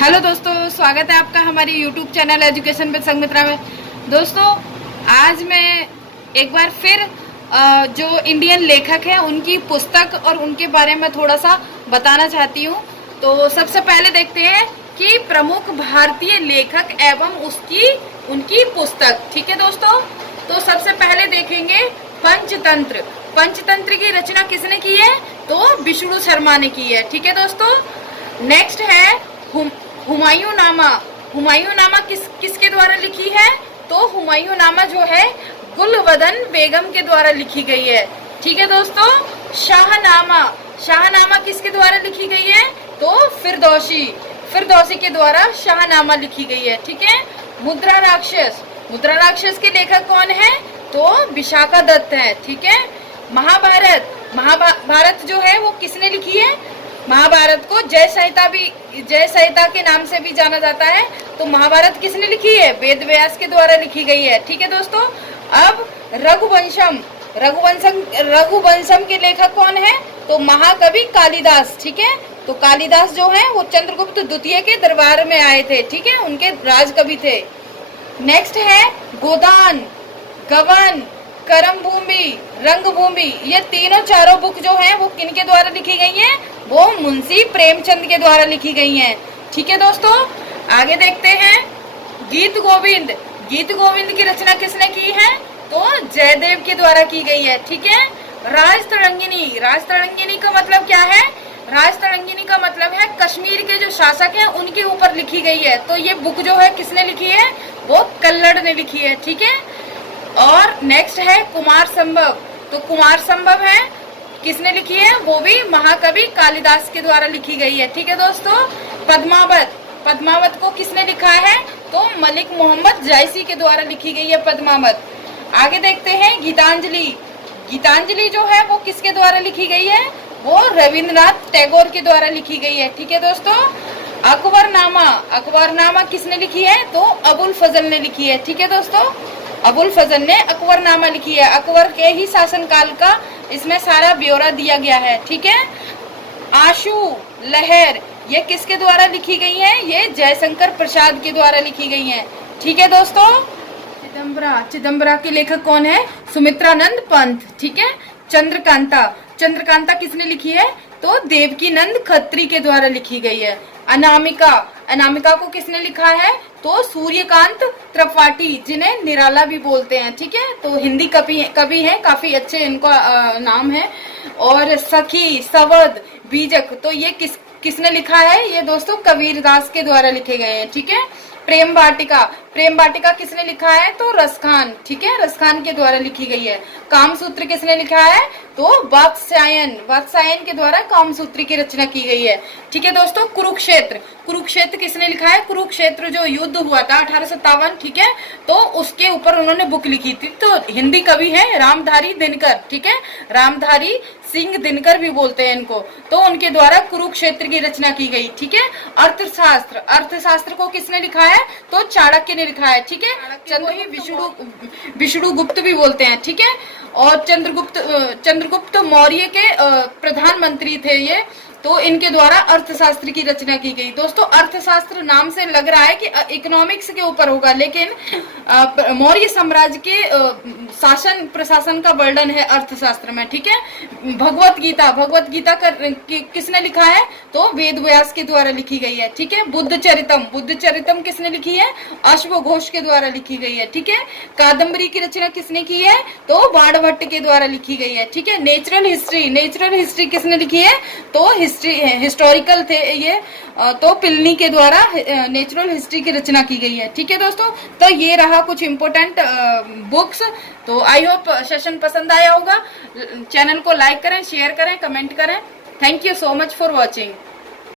Hello दोस्तों, स्वागत है आपका हमारे YouTube channel education with Sanghamitra में। दोस्तों, आज मैं एक बार फिर जो इंडियन लेखक हैं उनकी पुस्तक और उनके बारे में थोड़ा सा बताना चाहती हूँ। तो सबसे पहले देखते हैं कि प्रमुख भारतीय लेखक एवं उनकी पुस्तक। ठीक है दोस्तों, तो सबसे पहले देखेंगे पंचतंत्र। पंचतंत्र की रचना किसने की है? तो विष्णु शर्मा ने की है। ठीक है दोस्तों, नेक्स्ट है हुमायूं नामा। हुमायूं नामा किसके द्वारा लिखी है? तो हुमायूं नामा जो है गुलवदन बेगम के द्वारा लिखी गई है। ठीक है दोस्तों, शाहनामा। शाहनामा किसके द्वारा लिखी गई है? तो फिरदौसी के द्वारा शाहनामा लिखी गई है। ठीक है, मुद्रा राक्षस। मुद्रा राक्षस के लेखक कौन है? तो विशाखा दत्त है। ठीक है, महाभारत जो है वो किसने लिखी है? महाभारत को जय संहिता के नाम से भी जाना जाता है। तो महाभारत किसने लिखी है? वेद व्यास के द्वारा लिखी गई है। ठीक है दोस्तों, अब रघुवंशम के लेखक कौन है? तो महाकवि कालिदास। ठीक है, तो कालिदास जो है वो चंद्रगुप्त द्वितीय के दरबार में आए थे। ठीक है, उनके राजकवि थे। नेक्स्ट है गोदान, गवन, करमभूमि, रंगभूमि। ये चारों बुक जो है वो किनके द्वारा लिखी गई हैं? वो मुंशी प्रेमचंद के द्वारा लिखी गई हैं। ठीक है दोस्तों, आगे देखते हैं गीत गोविंद। गीत गोविंद की रचना किसने की है? तो जयदेव के द्वारा की गई है। ठीक है, राजतरंगिणी। राजतरंगिणी का मतलब क्या है? राजतरंगिणी का मतलब है कश्मीर के जो शासक हैं उनके ऊपर लिखी गई है। तो ये बुक जो है किसने लिखी है? वो कल्लड़ ने लिखी है। ठीक है, और नेक्स्ट है कुमार संभव। तो कुमार संभव है किसने लिखी है? वो भी महाकवि कालिदास के द्वारा लिखी गई है। ठीक है दोस्तों, पद्मावत। पद्मावत को किसने लिखा है? तो मलिक मोहम्मद जायसी के द्वारा लिखी गई है पद्मावत। आगे देखते हैं गीतांजलि। गीतांजलि जो है वो किसके द्वारा लिखी गई है? वो रविंद्रनाथ टैगोर के द्वारा लिखी गई है। ठीक है दोस्तों, अकबरनामा। अकबरनामा किसने लिखी है? तो अबुल फजल ने लिखी है। ठीक है दोस्तों, अबुल फजल ने अकबरनामा लिखी है। अकबर के ही शासनकाल का इसमें सारा ब्यौरा दिया गया है। ठीक है, आशु लहर, ये किसके द्वारा लिखी गई है? ये जयशंकर प्रसाद के द्वारा लिखी गई है। ठीक है दोस्तों, चिदम्बरा के लेखक कौन है? सुमित्रानंद पंत। ठीक है, चंद्रकांता। चंद्रकांता किसने लिखी है? तो देवकीनंद खत्री के द्वारा लिखी गई है। अनामिका। अनामिका को किसने लिखा है? तो सूर्यकांत त्रिपाठी, जिन्हें निराला भी बोलते हैं। ठीक है, तो हिंदी कवि हैं, काफी अच्छे इनका नाम है। और सखी, सवद, बीजक, तो ये किसने लिखा है? ये दोस्तों कबीरदास के द्वारा लिखे गए हैं। ठीक है, प्रेम वाटिका। प्रेम वाटिका किसने लिखा है? तो रसखान। ठीक है, रसखान के द्वारा लिखी गई है। कामसूत्र किसने लिखा है? तो वात्स्यायन। वात्स्यायन के द्वारा कामसूत्र की रचना की गई है। ठीक है दोस्तों, कुरुक्षेत्र। कुरुक्षेत्र किसने लिखा है? कुरुक्षेत्र जो युद्ध हुआ था 1857, ठीक है, तो उसके ऊपर उन्होंने बुक लिखी थी। तो हिंदी कवि है रामधारी दिनकर। ठीक है, रामधारी सिंह दिनकर भी बोलते हैं इनको। तो उनके द्वारा कुरुक्षेत्र की रचना की गई। ठीक है, अर्थशास्त्र। अर्थशास्त्र को किसने लिखा है? तो चाणक्य ने लिखा है। ठीक है, विष्णु गुप्त भी बोलते हैं। ठीक है, और चंद्रगुप्त मौर्य के प्रधानमंत्री थे ये। तो इनके द्वारा अर्थशास्त्र की रचना की गई। दोस्तों, अर्थशास्त्र नाम से लग रहा है कि इकोनॉमिक्स के ऊपर होगा, लेकिन मौर्य साम्राज्य के शासन प्रशासन का वर्णन है अर्थशास्त्र में। ठीक है, भगवत गीता किसने लिखा है? तो वेद व्यास के द्वारा लिखी गई है। ठीक है, बुद्ध चरितम किसने लिखी है? अश्वघोष के द्वारा लिखी गई है। ठीक है, कादम्बरी की रचना किसने की है? तो बाणभट्ट के द्वारा लिखी गई है। ठीक है, नेचुरल हिस्ट्री किसने लिखी है? तो हिस्टोरिकल थे ये, तो पिलनी के द्वारा नेचुरल हिस्ट्री की रचना की गई है। ठीक है दोस्तों, तो ये रहा कुछ इम्पोर्टेंट बुक्स। तो आई होप सेशन पसंद आया होगा। चैनल को लाइक करें, शेयर करें, कमेंट करें। Thank you so much for watching.